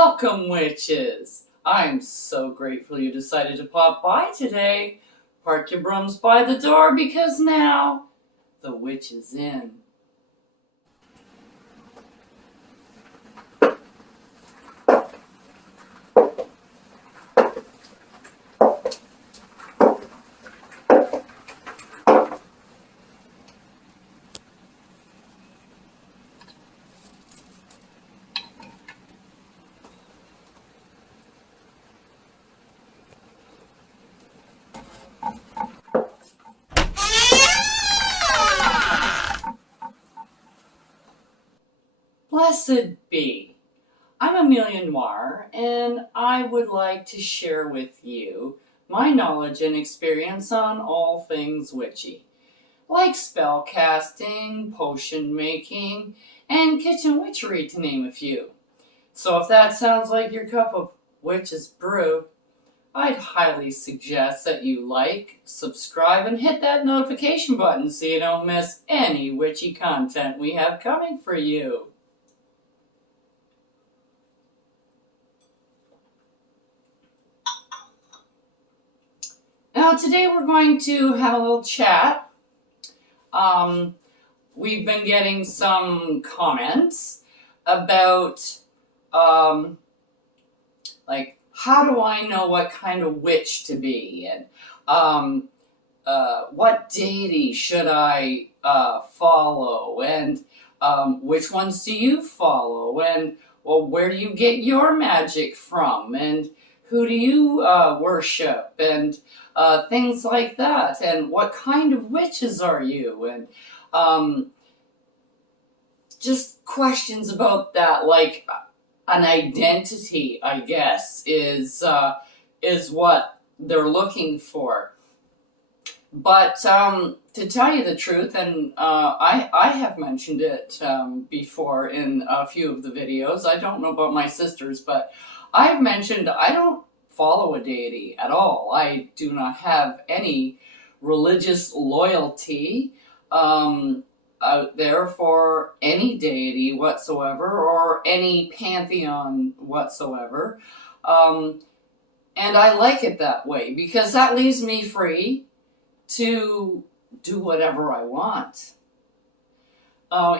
Welcome, witches! I'm so grateful you decided to pop by today. Park your brooms by the door because now the witch is in. Blessed be. I'm Amelea Noir, and I would like to share with you my knowledge and experience on all things witchy, like spell casting, potion making, and kitchen witchery, to name a few. So if that sounds like your cup of witch's brew, I'd highly suggest that you like, subscribe, and hit that notification button so you don't miss any witchy content we have coming for you. Now today we're going to have a little chat. We've been getting some comments about like, how do I know what kind of witch to be, and what deity should I follow, and which ones do you follow, and well, where do you get your magic from, and who do you worship, and things like that, and what kind of witches are you, and just questions about that, like an identity, I guess, is what they're looking for. But to tell you the truth, and I have mentioned it before in a few of the videos. I don't know about my sisters, but I've mentioned I don't follow a deity at all. I do not have any religious loyalty out there for any deity whatsoever, or any pantheon whatsoever. And I like it that way because that leaves me free to do whatever I want.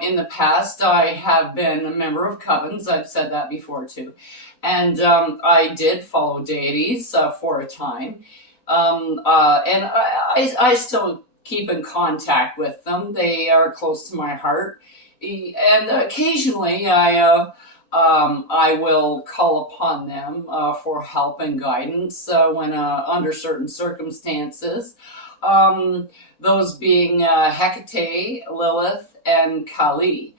In the past, I have been a member of covens. I've said that before too. And I did follow deities for a time. And I still keep in contact with them. They are close to my heart. And occasionally I will call upon them for help and guidance when under certain circumstances. Those being Hecate, Lilith, and Kali,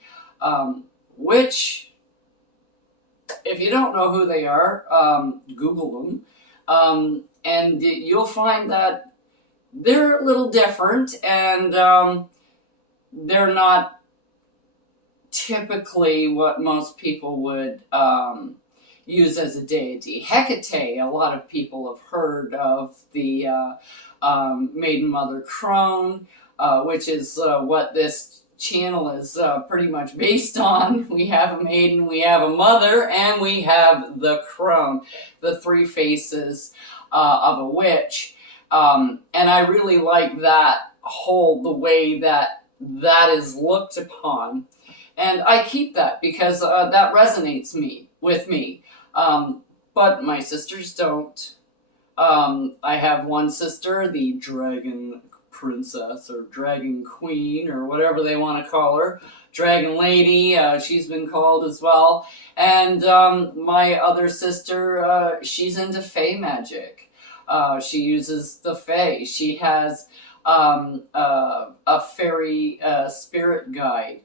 which, if you don't know who they are, Google them, and you'll find that they're a little different, and they're not typically what most people would use as a deity. Hecate, a lot of people have heard of the Maiden Mother Crone, which is what this channel is pretty much based on. We have a maiden, we have a mother, and we have the crone, the three faces of a witch. And I really like that the way that is looked upon. And I keep that because that resonates with me. But my sisters don't. I have one sister, the Dragon Princess, or Dragon Queen, or whatever they want to call her. Dragon Lady, she's been called as well. And my other sister, she's into Fae magic. She uses the Fae. She has a fairy spirit guide.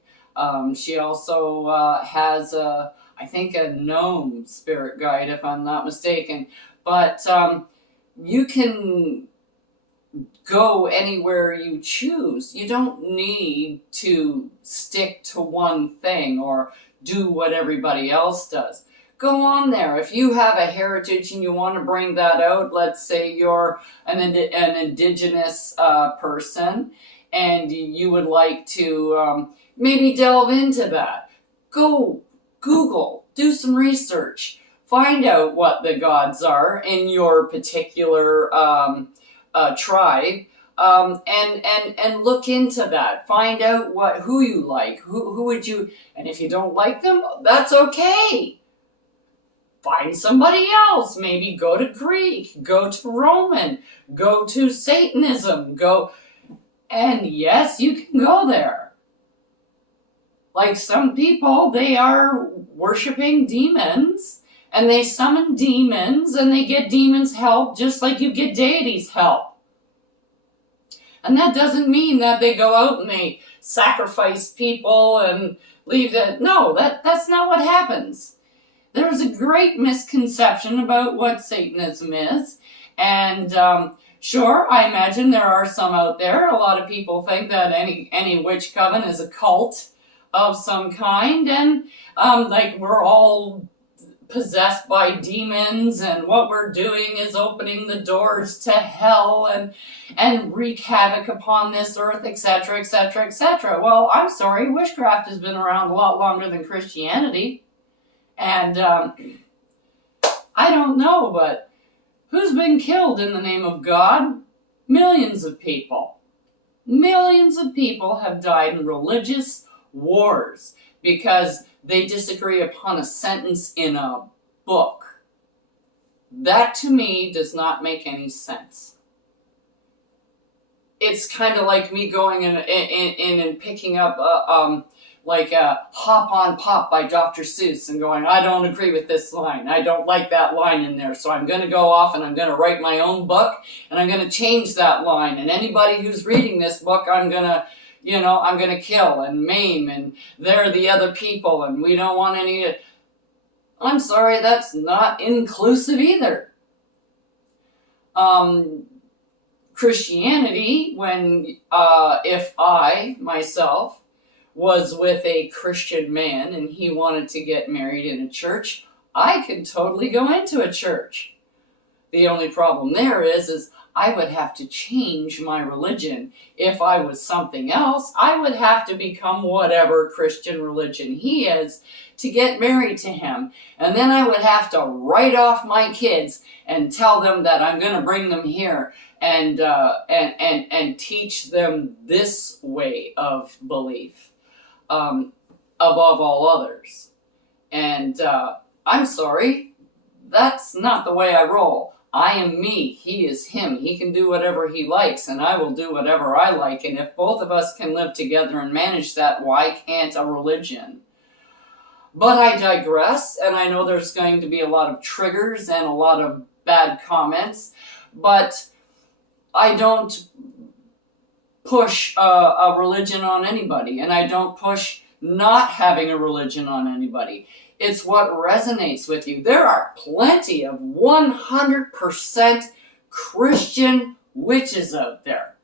She also has, I think, a gnome spirit guide, if I'm not mistaken. But you can go anywhere you choose. You don't need to stick to one thing or do what everybody else does. Go on there. If you have a heritage and you want to bring that out, let's say you're an indigenous person and you would like to maybe delve into that, go Google, do some research, Find out what the gods are in your particular tribe, and look into that. Find out who you like, who would you, and if you don't like them, that's okay. Find somebody else. Maybe go to Greek, go to Roman, go to Satanism, and yes, you can go there. Like some people, they are worshiping demons, and they summon demons, and they get demons help just like you get deities help. And that doesn't mean that they go out and they sacrifice people and leave that. No, that's not what happens. There's a great misconception about what Satanism is. And sure, I imagine there are some out there. A lot of people think that any witch coven is a cult of some kind. And like we're all possessed by demons, and what we're doing is opening the doors to hell and wreak havoc upon this earth, etc., etc., etc. Well, I'm sorry, witchcraft has been around a lot longer than Christianity. And I don't know, but who's been killed in the name of God? Millions of people. Millions of people have died in religious wars because they disagree upon a sentence in a book. That to me does not make any sense. It's kind of like me going in and picking up like Hop on Pop by Dr. Seuss and going, I don't agree with this line. I don't like that line in there. So I'm going to go off and I'm going to write my own book and I'm going to change that line. And anybody who's reading this book, I'm going to kill and maim, and they're the other people, and we don't want any. I'm sorry, that's not inclusive either. Christianity, when if I myself was with a Christian man and he wanted to get married in a church, I could totally go into a church. The only problem there is I would have to change my religion. If I was something else, I would have to become whatever Christian religion he is to get married to him. And then I would have to write off my kids and tell them that I'm going to bring them here and teach them this way of belief above all others. And I'm sorry, that's not the way I roll. I am me, he is him. He can do whatever he likes, and I will do whatever I like. And if both of us can live together and manage that, why can't a religion? But I digress, and I know there's going to be a lot of triggers and a lot of bad comments, but I don't push a religion on anybody, and I don't push not having a religion on anybody. It's what resonates with you. There are plenty of 100% Christian witches out there.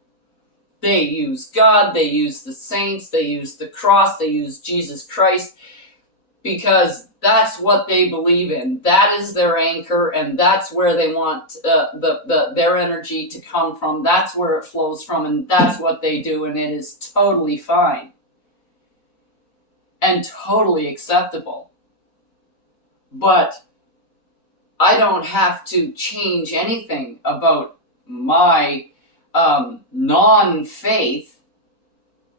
They use God, they use the saints, they use the cross, they use Jesus Christ, because that's what they believe in. That is their anchor, and that's where they want their energy to come from. That's where it flows from, and that's what they do, and it is totally fine and totally acceptable. But I don't have to change anything about my non-faith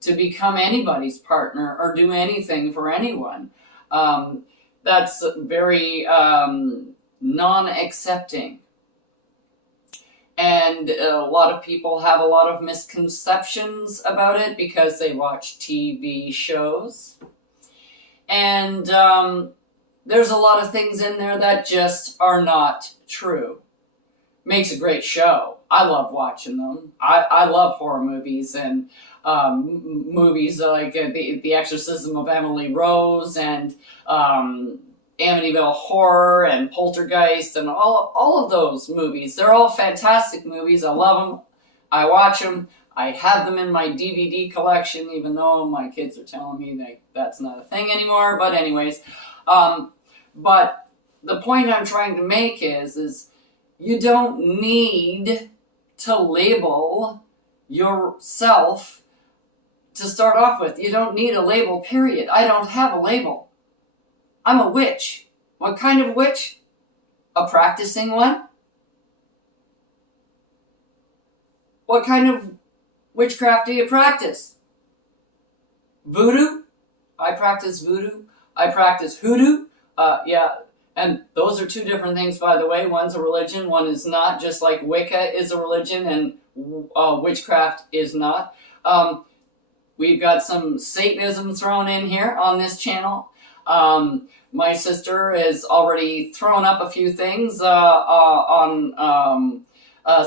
to become anybody's partner or do anything for anyone. That's very non-accepting. And a lot of people have a lot of misconceptions about it because they watch TV shows. And there's a lot of things in there that just are not true. Makes a great show. I love watching them. I love horror movies and movies like the Exorcism of Emily Rose and Amityville Horror and Poltergeist and all of those movies. They're all fantastic movies. I love them. I watch them. I have them in my DVD collection, even though my kids are telling me that's not a thing anymore. But anyways, but the point I'm trying to make is you don't need to label yourself to start off with. You don't need a label, period. I don't have a label. I'm a witch. What kind of witch? A practicing one? What kind of witchcraft do you practice? Voodoo? I practice voodoo. I practice hoodoo. Yeah, and those are two different things, by the way. One's a religion, one is not, just like Wicca is a religion and witchcraft is not. We've got some Satanism thrown in here on this channel. My sister has already thrown up a few things on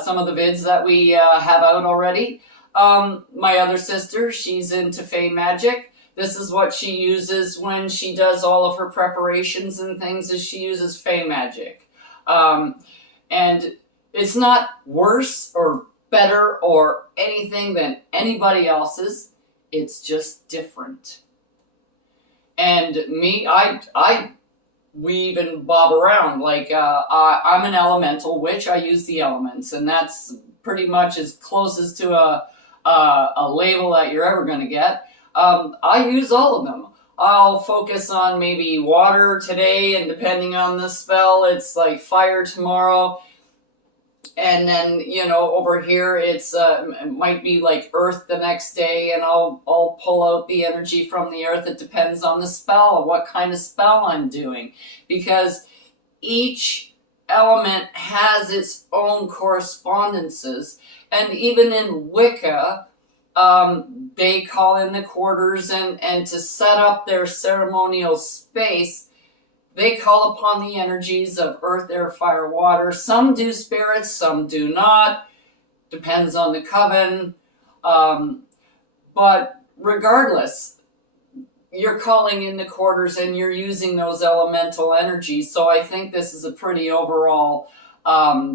some of the vids that we have out already. My other sister, she's into Fey magic. This is what she uses when she does all of her preparations and things, is she uses Fey magic. And it's not worse or better or anything than anybody else's. It's just different. And me, I weave and bob around. Like, I'm an elemental witch. I use the elements, and that's pretty much as close as to a label that you're ever going to get. I use all of them. I'll focus on maybe water today, and depending on the spell, it's like fire tomorrow. And then, over here, it might be like earth the next day, and I'll pull out the energy from the earth. It depends on the spell, what kind of spell I'm doing, because each element has its own correspondences. And even in Wicca, they call in the quarters, and to set up their ceremonial space, they call upon the energies of earth, air, fire, water. Some do spirits, some do not. Depends on the coven. But regardless, you're calling in the quarters and you're using those elemental energies. So I think this is a pretty overall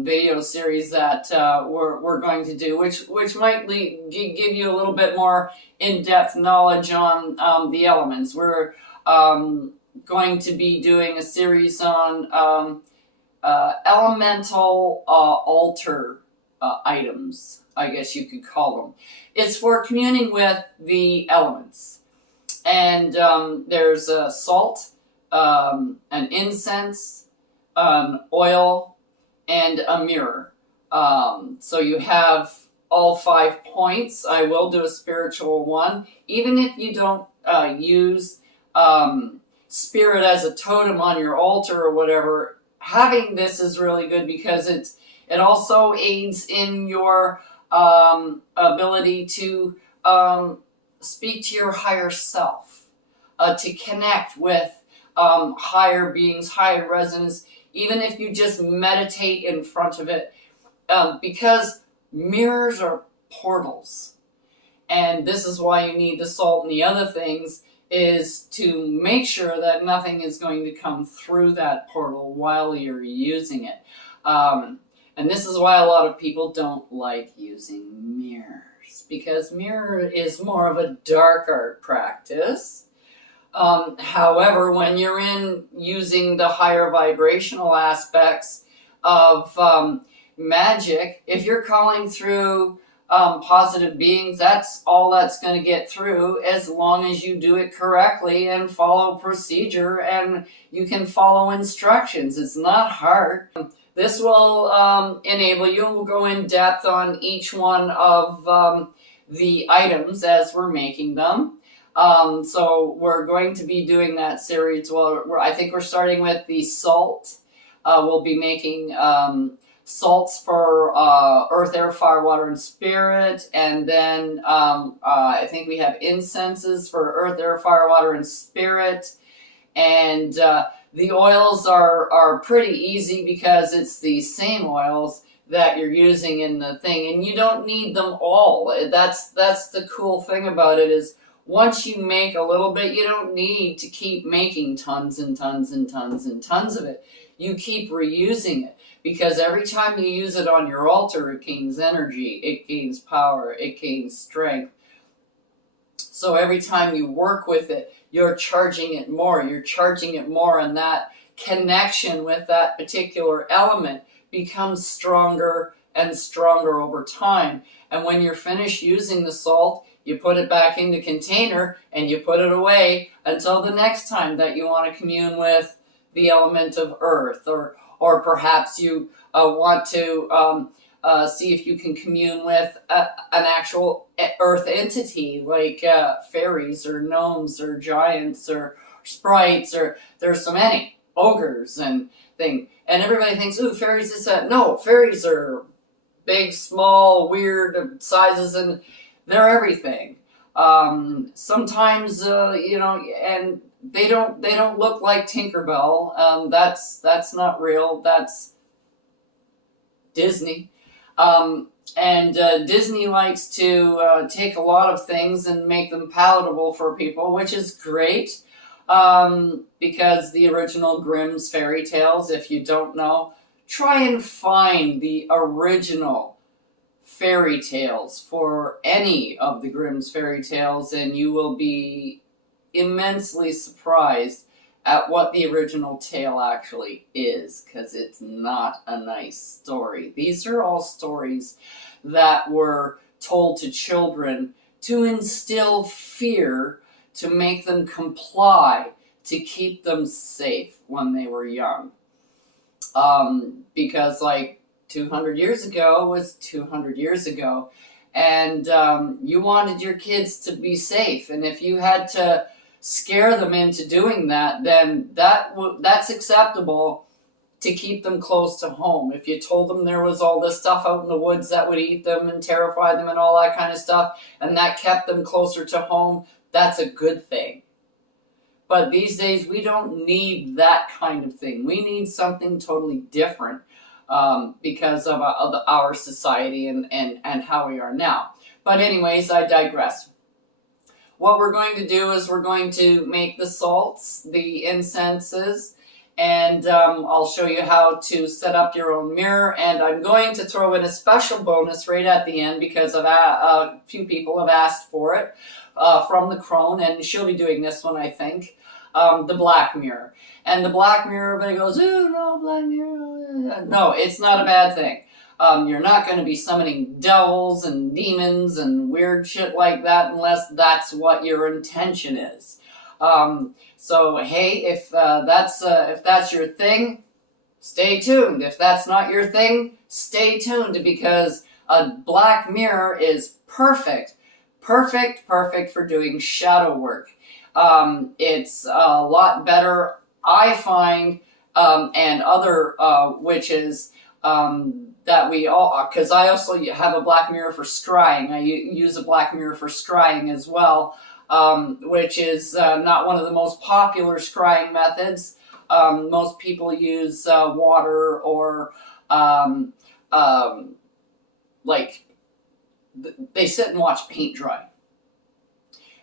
video series that we're going to do, which might give you a little bit more in-depth knowledge on the elements. We're going to be doing a series on elemental altar items, I guess you could call them. It's for communing with the elements. And there's salt, an incense, an oil, and a mirror. So you have all 5 points. I will do a spiritual one. Even if you don't use spirit as a totem on your altar or whatever, having this is really good, because it also aids in your ability to speak to your higher self, to connect with higher beings, higher resonance, even if you just meditate in front of it, because mirrors are portals. And this is why you need the salt and the other things, is to make sure that nothing is going to come through that portal while you're using it. And this is why a lot of people don't like using mirrors, because mirror is more of a dark art practice. However, when you're using the higher vibrational aspects of magic, if you're calling through positive beings, that's all that's going to get through, as long as you do it correctly and follow procedure and you can follow instructions. It's not hard. This will enable you, and we'll go in depth on each one of the items as we're making them. So we're going to be doing that series. Well, I think we're starting with the salt. We'll be making salts for earth, air, fire, water, and spirit. And then I think we have incenses for earth, air, fire, water, and spirit. And the oils are pretty easy, because it's the same oils that you're using in the thing, and you don't need them all. That's the cool thing about it, is once you make a little bit, you don't need to keep making tons and tons and tons and tons of it. You keep reusing it, because every time you use it on your altar, it gains energy, it gains power, it gains strength. So every time you work with it, you're charging it more. You're charging it more, and that connection with that particular element becomes stronger and stronger over time. And when you're finished using the salt, you put it back in the container and you put it away until the next time that you want to commune with the element of earth, or perhaps you want to see if you can commune with an actual earth entity like fairies or gnomes or giants or sprites, or there's so many ogres and thing. And everybody thinks, ooh, fairies is that. No, fairies are big, small, weird sizes, and they're everything. Sometimes, and they don't look like Tinkerbell. That's not real. That's Disney. And Disney likes to take a lot of things and make them palatable for people, which is great. Because the original Grimm's fairy tales, if you don't know, try and find the original fairy tales for any of the Grimm's fairy tales, and you will be immensely surprised at what the original tale actually is, because it's not a nice story. These are all stories that were told to children to instill fear, to make them comply, to keep them safe when they were young. Because like 200 years ago was 200 years ago, and you wanted your kids to be safe, and if you had to scare them into doing that, then that's acceptable to keep them close to home. If you told them there was all this stuff out in the woods that would eat them and terrify them and all that kind of stuff, and that kept them closer to home, that's a good thing. But these days, we don't need that kind of thing. We need something totally different because of our society and how we are now. But anyways, I digress. What we're going to do is we're going to make the salts, the incenses, and I'll show you how to set up your own mirror. And I'm going to throw in a special bonus right at the end because a few people have asked for it from the crone, and she'll be doing this one, I think. The black mirror. And the black mirror, everybody goes, ooh, no, black mirror. No, it's not a bad thing. You're not going to be summoning devils and demons and weird shit like that unless that's what your intention is. So hey, if that's your thing, stay tuned. If that's not your thing, stay tuned, because a black mirror is perfect for doing shadow work. It's a lot better, I find, and other witches that we all, because I also have a black mirror for scrying. I use a black mirror for scrying as well, which is not one of the most popular scrying methods. Most people use water or like they sit and watch paint dry.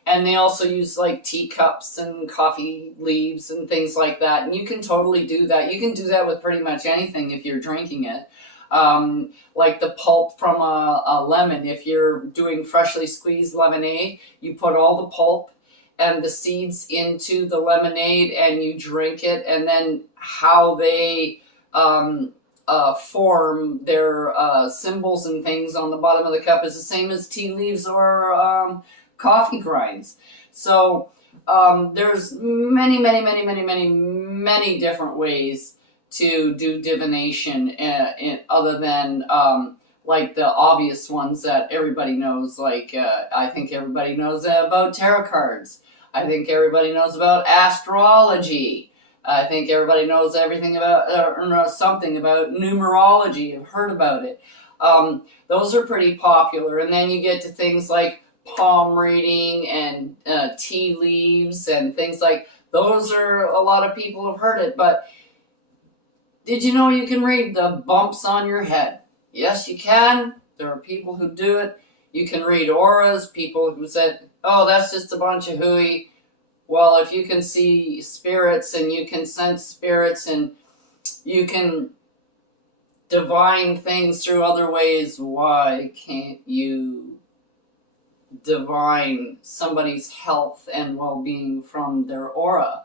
And they also use like teacups and coffee leaves and things like that. And you can totally do that. You can do that with pretty much anything if you're drinking it. Like the pulp from a lemon. If you're doing freshly squeezed lemonade, you put all the pulp and the seeds into the lemonade and you drink it. And then how they form their symbols and things on the bottom of the cup is the same as tea leaves or coffee grinds. So there's many different ways to do divination other than like the obvious ones that everybody knows. Like I think everybody knows about tarot cards. I think everybody knows about astrology. I think everybody knows everything about something about numerology. I've heard about it. Those are pretty popular. And then you get to things like palm reading and tea leaves and things like those. Are a lot of people have heard it, but did you know you can read the bumps on your head? Yes, you can. There are people who do it. You can read auras, people who said, oh, that's just a bunch of hooey. Well, if you can see spirits and you can sense spirits and you can divine things through other ways, why can't you divine somebody's health and well-being from their aura?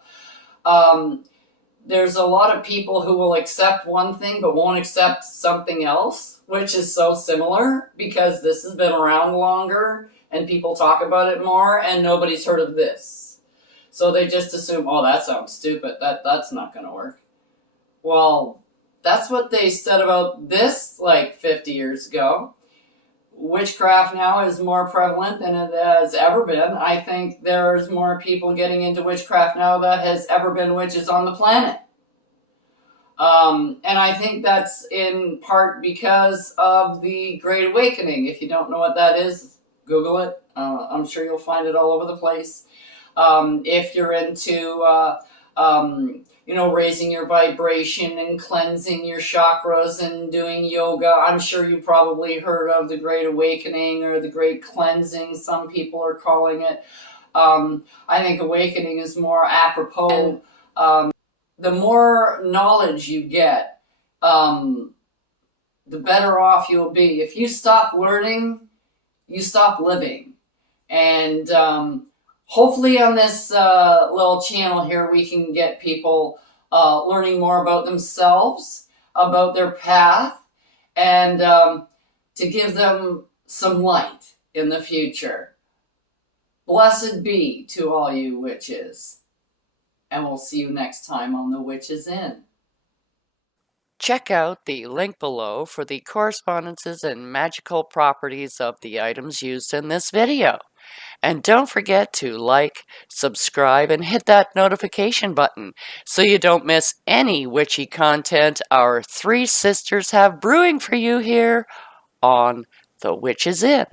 There's a lot of people who will accept one thing but won't accept something else, which is so similar because this has been around longer and people talk about it more and nobody's heard of this. So they just assume, oh, that sounds stupid. That's not going to work. Well, that's what they said about this like 50 years ago. Witchcraft now is more prevalent than it has ever been. I think there's more people getting into witchcraft now that has ever been witches on the planet. And I think that's in part because of the Great Awakening. If you don't know what that is, Google it. I'm sure you'll find it all over the place. If you're into, raising your vibration and cleansing your chakras and doing yoga, I'm sure you probably heard of the Great Awakening or the Great Cleansing, some people are calling it. I think awakening is more apropos. The more knowledge you get, the better off you'll be. If you stop learning, you stop living. And hopefully on this little channel here, we can get people learning more about themselves, about their path, and to give them some light in the future. Blessed be to all you witches. And we'll see you next time on The Witch's Inn. Check out the link below for the correspondences and magical properties of the items used in this video. And don't forget to like, subscribe, and hit that notification button so you don't miss any witchy content our three sisters have brewing for you here on The Witch's Inn.